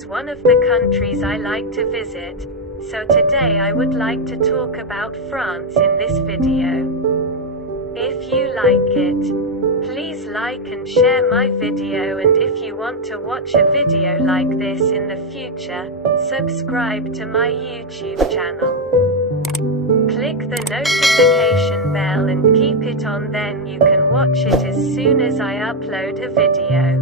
is one of the countries I like to visit, so today I would like to talk about France in this video. If you like it, please like and share my video, and if you want to watch a video like this in the future, subscribe to my YouTube channel. Click the notification bell and keep it on, then you can watch it as soon as I upload a video.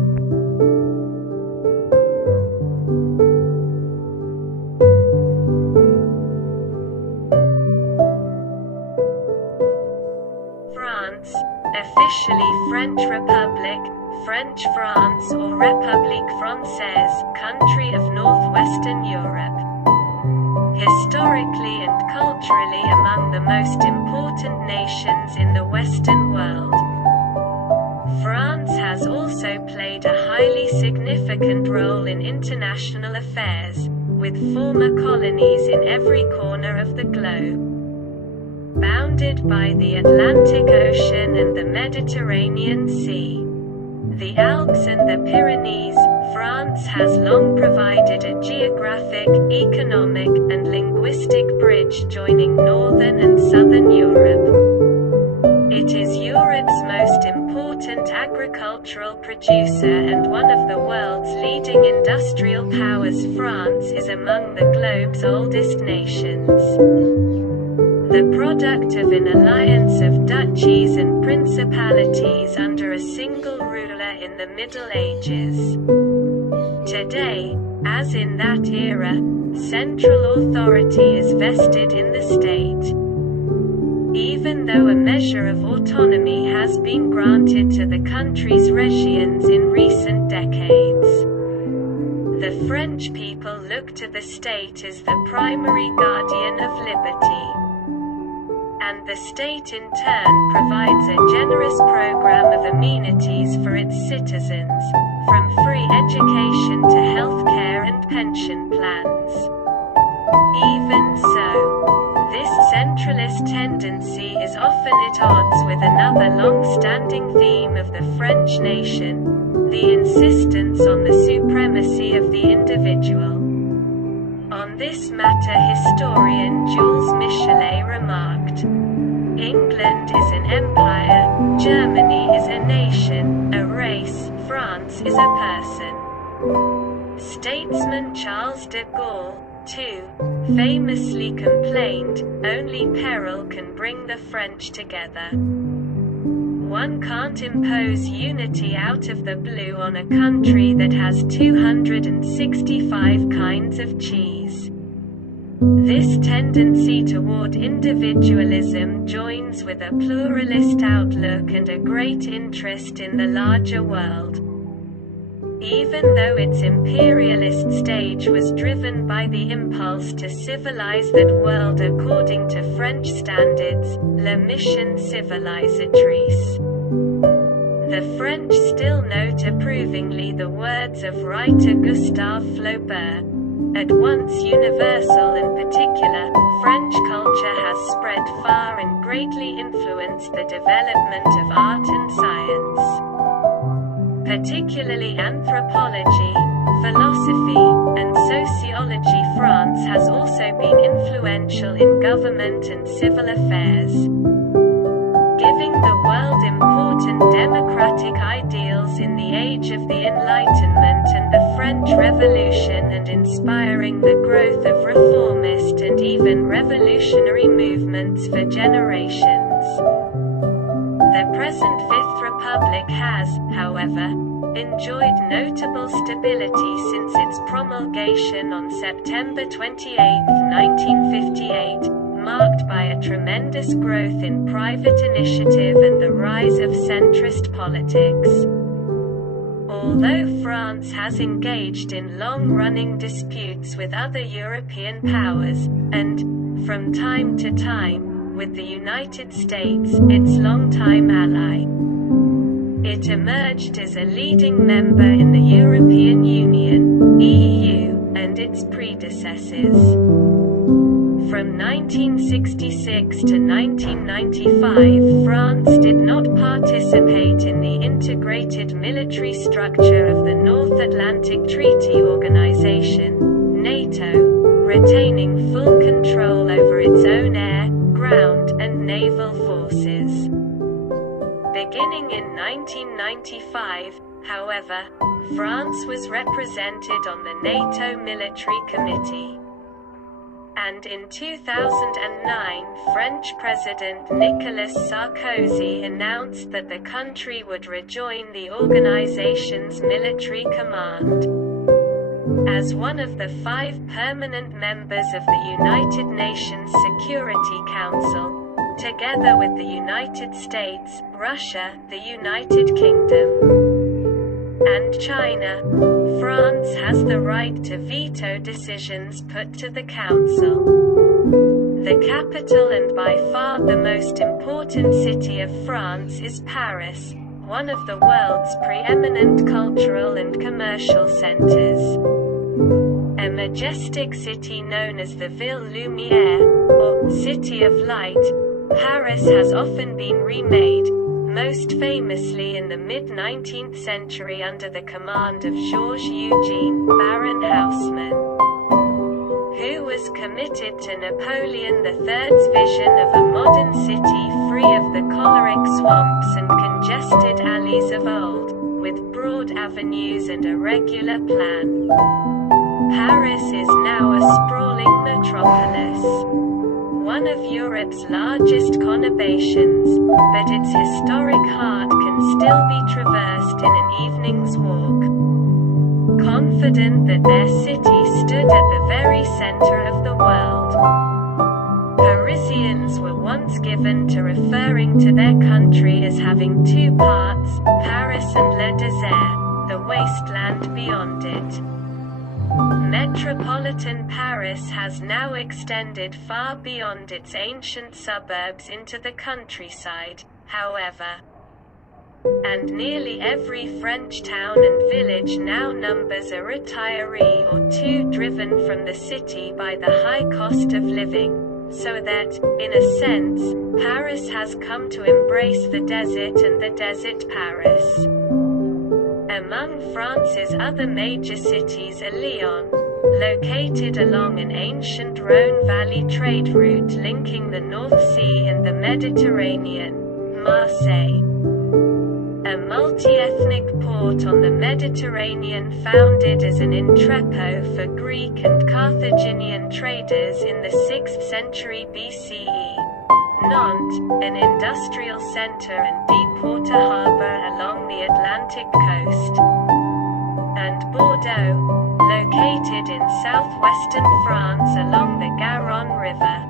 France, officially French Republic, French France or République Française, country of northwestern Europe. Historically and culturally among the most important nations in the Western world. France has also played a highly significant role in international affairs, with former colonies in every corner of the globe. Bounded by the Atlantic Ocean and the Mediterranean Sea, the Alps and the Pyrenees, France has long provided a geographic, economic, and linguistic bridge joining Northern and Southern Europe. It is Europe's most important agricultural producer and one of the world's leading industrial powers. France is among the globe's oldest nations. The product of an alliance of duchies and principalities under a single ruler in the Middle Ages. Today, as in that era, central authority is vested in the state. Even though a measure of autonomy has been granted to the country's regions in recent decades, the French people look to the state as the primary guardian of liberty. And the state in turn provides a generous program of amenities for its citizens, from free education to health care and pension plans. Even so, this centralist tendency is often at odds with another long-standing theme of the French nation, the insistence on the supremacy of the individual. On this matter, historian Jules Michelet remarked, "England is an empire, Germany is a nation, a race, France is a person." Statesman Charles de Gaulle, too, famously complained, "Only peril can bring the French together." One can't impose unity out of the blue on a country that has 265 kinds of cheese. This tendency toward individualism joins with a pluralist outlook and a great interest in the larger world. Even though its imperialist stage was driven by the impulse to civilize that world according to French standards, la mission civilisatrice. The French still note approvingly the words of writer Gustave Flaubert. At once universal and particular, French culture has spread far and greatly influenced the development of art and science. Particularly anthropology, philosophy, and sociology. France has also been influential in government and civil affairs, giving the world important democratic ideals in the age of the Enlightenment and the French Revolution, and inspiring the growth of reformist and even revolutionary movements for generations. The present Fifth Republic has, however, enjoyed notable stability since its promulgation on September 28, 1958, marked by a tremendous growth in private initiative and the rise of centrist politics. Although France has engaged in long-running disputes with other European powers, and, from time to time, with the United States, its longtime ally, it emerged as a leading member in the European Union, EU, and its predecessors. From 1966 to 1995, France did not participate in the integrated military structure of the North Atlantic Treaty Organization, NATO, retaining full control over its own air, ground, and naval forces. Beginning in 1995, however, France was represented on the NATO Military Committee. And in 2009, French President Nicolas Sarkozy announced that the country would rejoin the organization's military command. As one of the 5 permanent members of the United Nations Security Council, together with the United States, Russia, the United Kingdom, and China, France has the right to veto decisions put to the Council. The capital and by far the most important city of France is Paris, one of the world's preeminent cultural and commercial centers. A majestic city known as the Ville Lumière, or City of Light, Paris has often been remade, most famously in the mid-19th century under the command of Georges-Eugène Baron Haussmann, who was committed to Napoleon III's vision of a modern city free of the choleric swamps and congested alleys of old, with broad avenues and a regular plan. Paris is now a sprawling metropolis, one of Europe's largest conurbations, but its historic heart can still be traversed in an evening's walk. Confident that their city stood at the very center of the world, Parisians were once given to referring to their country as having 2 parts, Paris and Le Désert, the wasteland beyond it. Metropolitan Paris has now extended far beyond its ancient suburbs into the countryside, however. And nearly every French town and village now numbers a retiree or 2 driven from the city by the high cost of living, so that, in a sense, Paris has come to embrace the desert and the desert Paris. Among France's other major cities are Lyon, located along an ancient Rhône Valley trade route linking the North Sea and the Mediterranean, Marseille, a multi-ethnic port on the Mediterranean founded as an entrepot for Greek and Carthaginian traders in the 6th century BCE. Nantes, an industrial center and deep-water harbor along the Atlantic coast. And Bordeaux, located in southwestern France along the Garonne River.